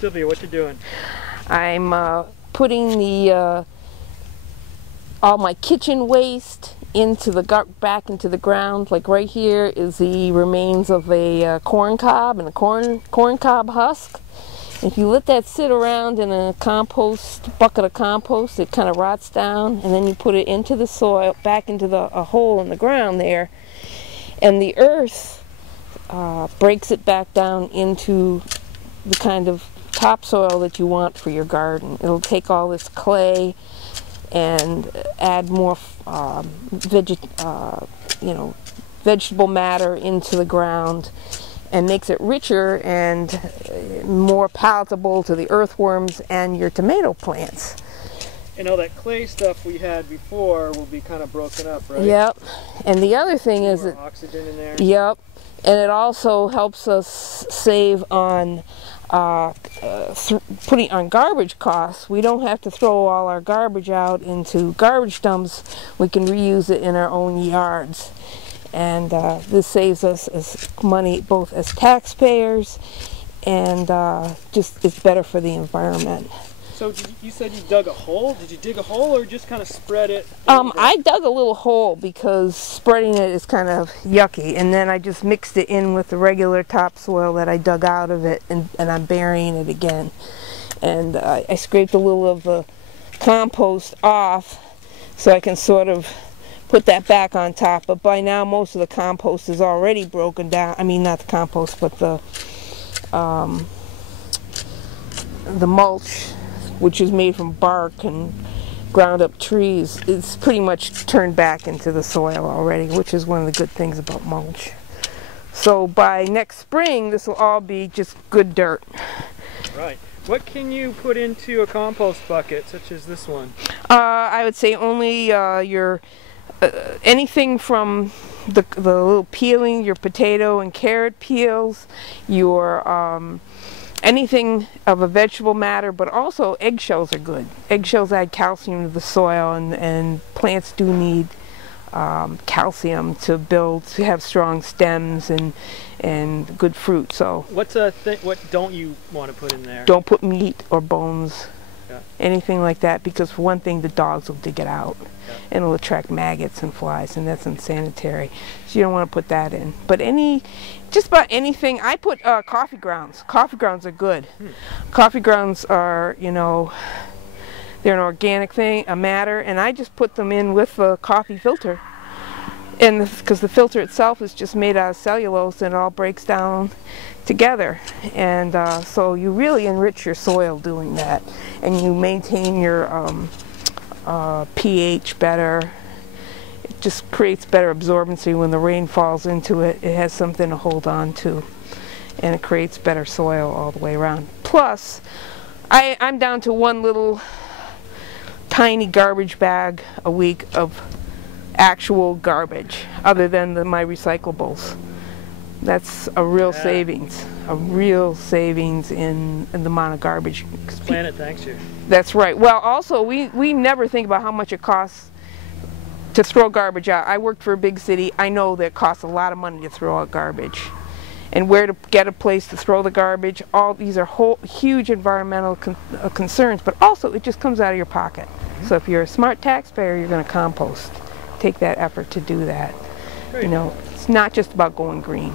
Sylvia, what you doing? I'm putting the all my kitchen waste into the back into the ground. Like right here is the remains of a corn cob and a corn cob husk. If you let that sit around in a bucket of compost, it kind of rots down, and then you put it into the soil, back into a hole in the ground there, and the earth breaks it back down into the kind of topsoil that you want for your garden. It'll take all this clay and add more vegetable matter into the ground, and makes it richer and more palatable to the earthworms and your tomato plants. And all that clay stuff we had before will be kind of broken up, right? Yep. And the other thing is that oxygen in there. Yep. And it also helps us save on putting on garbage costs. We don't have to throw all our garbage out into garbage dumps. We can reuse it in our own yards. And this saves us money both as taxpayers, and just it's better for the environment. So you said you dug a hole? Did you dig a hole or just kind of spread it? I dug a little hole because spreading it is kind of yucky, and then I just mixed it in with the regular topsoil that I dug out of it, and I'm burying it again. And I scraped a little of the compost off so I can sort of put that back on top, but by now most of the compost is already broken down. I mean, not the compost, but the mulch, which is made from bark and ground up trees. It's pretty much turned back into the soil already, which is one of the good things about mulch. So by next spring, this will all be just good dirt. Right. What can you put into a compost bucket, such as this one? I would say only your anything from the little peeling, your potato and carrot peels, your anything of a vegetable matter, but also eggshells are good. Eggshells add calcium to the soil, and plants do need calcium to have strong stems and good fruit. So what don't you want to put in there? Don't put meat or bones, yeah, anything like that, because for one thing, the dogs will dig it out, yeah, and it'll attract maggots and flies, and that's unsanitary. So you don't want to put that in. But just about anything. I put coffee grounds. Coffee grounds are good. Coffee grounds are, they're an organic thing, a matter, and I just put them in with a coffee filter. And because the filter itself is just made out of cellulose, and it all breaks down together. And so you really enrich your soil doing that, and you maintain your pH better. It just creates better absorbency when the rain falls into it. It has something to hold on to, and it creates better soil all the way around. Plus, I'm down to one little tiny garbage bag a week of actual garbage, other than my recyclables. That's a real savings, in the amount of garbage. The planet thanks you. That's right. Well, also, we never think about how much it costs to throw garbage out. I worked for a big city. I know that it costs a lot of money to throw out garbage, and where to get a place to throw the garbage. All these are huge environmental concerns, but also it just comes out of your pocket. So if you're a smart taxpayer, you're going to compost. Take that effort to do that. Great. It's not just about going green.